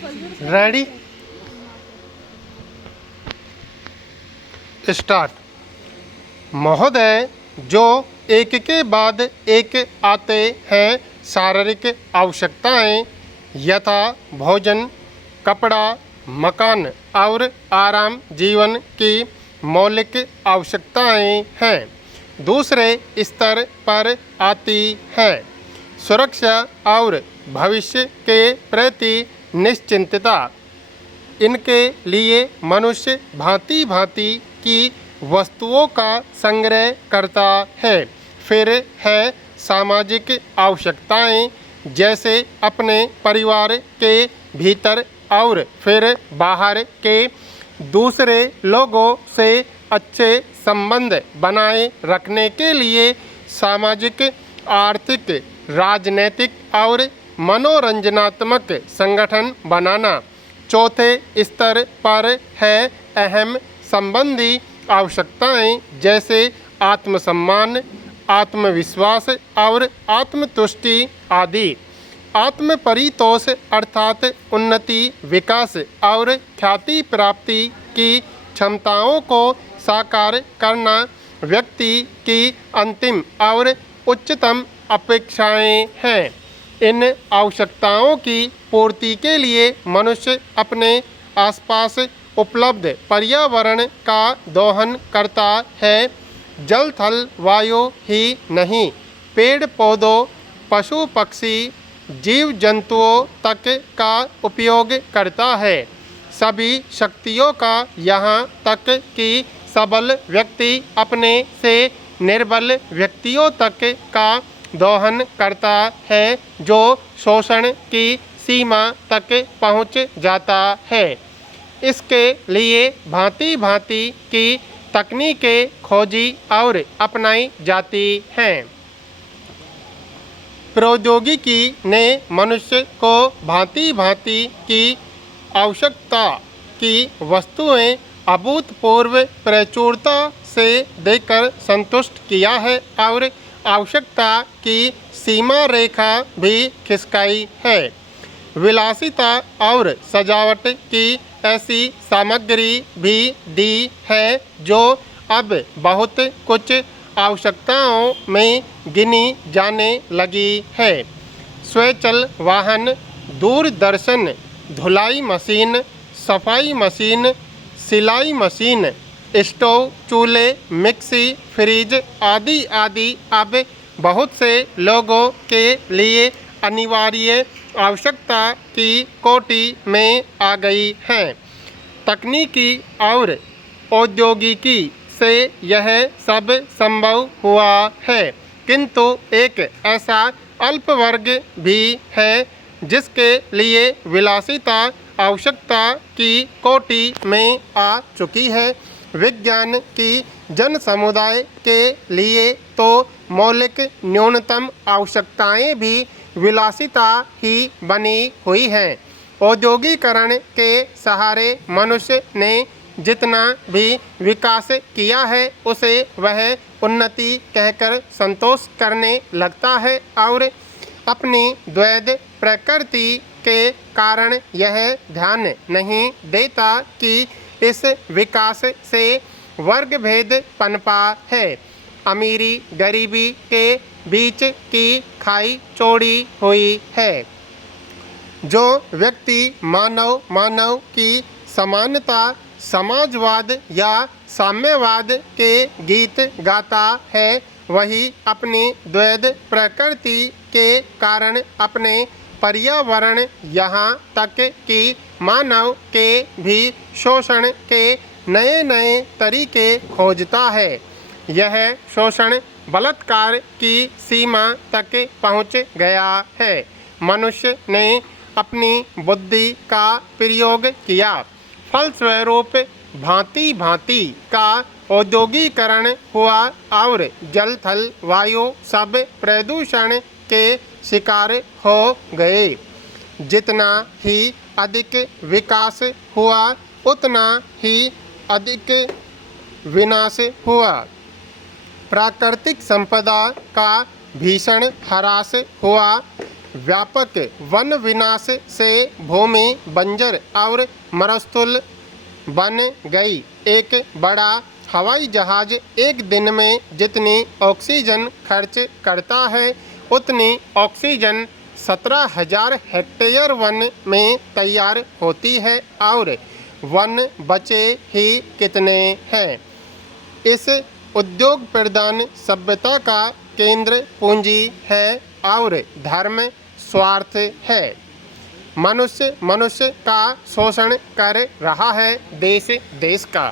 Ready start. महोदय, जो एक के बाद एक आते हैं शारीरिक आवश्यकताएं यथा भोजन, कपड़ा, मकान और आराम जीवन की मौलिक आवश्यकताएं हैं। दूसरे स्तर पर आती है सुरक्षा और भविष्य के प्रति निश्चिंतता। इनके लिए मनुष्य भांति भांति की वस्तुओं का संग्रह करता है। फिर है सामाजिक आवश्यकताएं, जैसे अपने परिवार के भीतर और फिर बाहर के दूसरे लोगों से अच्छे संबंध बनाए रखने के लिए सामाजिक, आर्थिक, राजनीतिक और मनोरंजनात्मक संगठन बनाना। चौथे स्तर पर है अहम संबंधी आवश्यकताएं, जैसे आत्मसम्मान, आत्मविश्वास और आत्मतुष्टि आदि। आत्म परितोष अर्थात उन्नति, विकास और ख्याति प्राप्ति की क्षमताओं को साकार करना व्यक्ति की अंतिम और उच्चतम अपेक्षाएं हैं। इन आवश्यकताओं की पूर्ति के लिए मनुष्य अपने आसपास उपलब्ध पर्यावरण का दोहन करता है। जल थल वायु ही नहीं, पेड़ पौधों, पशु पक्षी, जीव जंतुओं तक का उपयोग करता है। सभी शक्तियों का, यहाँ तक कि सबल व्यक्ति अपने से निर्बल व्यक्तियों तक का दोहन करता है, जो शोषण की सीमा तक पहुँच जाता है। इसके लिए भांति भांति की तकनीकें खोजी और अपनाई जाती हैं। प्रौद्योगिकी ने मनुष्य को भांति भांति की आवश्यकता की वस्तुएं अभूतपूर्व प्रचुरता से देकर संतुष्ट किया है और आवश्यकता की सीमा रेखा भी खिसकाई है। विलासिता और सजावट की ऐसी सामग्री भी दी है जो अब बहुत कुछ आवश्यकताओं में गिनी जाने लगी है। स्वचल वाहन, दूरदर्शन, धुलाई मशीन, सफाई मशीन, सिलाई मशीन, स्टोव, चूल्हे, मिक्सी, फ्रिज आदि आदि अब बहुत से लोगों के लिए अनिवार्य आवश्यकता की कोटि में आ गई हैं। तकनीकी और औद्योगिकी से यह सब संभव हुआ है, किंतु एक ऐसा अल्प वर्ग भी है जिसके लिए विलासिता आवश्यकता की कोटि में आ चुकी है। विज्ञान की जन समुदाय के लिए तो मौलिक न्यूनतम आवश्यकताएं भी विलासिता ही बनी हुई हैं। औद्योगिकरण के सहारे मनुष्य ने जितना भी विकास किया है उसे वह उन्नति कहकर संतोष करने लगता है और अपनी द्वैध प्रकृति के कारण यह ध्यान नहीं देता कि इस विकास से वर्ग भेद पनपा है। अमीरी गरीबी के बीच की खाई चौड़ी हुई है। जो व्यक्ति मानव की समानता, समाजवाद या साम्यवाद के गीत गाता है, वही अपनी द्वैध प्रकृति के कारण अपने पर्यावरण, यहाँ तक कि मानव के भी शोषण के नए नए तरीके खोजता है। यह शोषण बलात्कार की सीमा तक पहुँच गया है। मनुष्य ने अपनी बुद्धि का प्रयोग किया, फलस्वरूप भांति भांति का औद्योगिकरण हुआ और जल थल वायु सब प्रदूषण के शिकार हो गए। जितना ही अधिक विकास हुआ उतना ही अधिक विनाश हुआ। प्राकृतिक संपदा का भीषण ह्रास हुआ। व्यापक वन विनाश से भूमि बंजर और मरुस्थल बन गई। एक बड़ा हवाई जहाज एक दिन में जितनी ऑक्सीजन खर्च करता है उतनी ऑक्सीजन 17,000 हेक्टेयर वन में तैयार होती है और वन बचे ही कितने हैं। इस उद्योग प्रधान सभ्यता का केंद्र पूंजी है और धर्म स्वार्थ है। मनुष्य मनुष्य का शोषण कर रहा है देश देश का।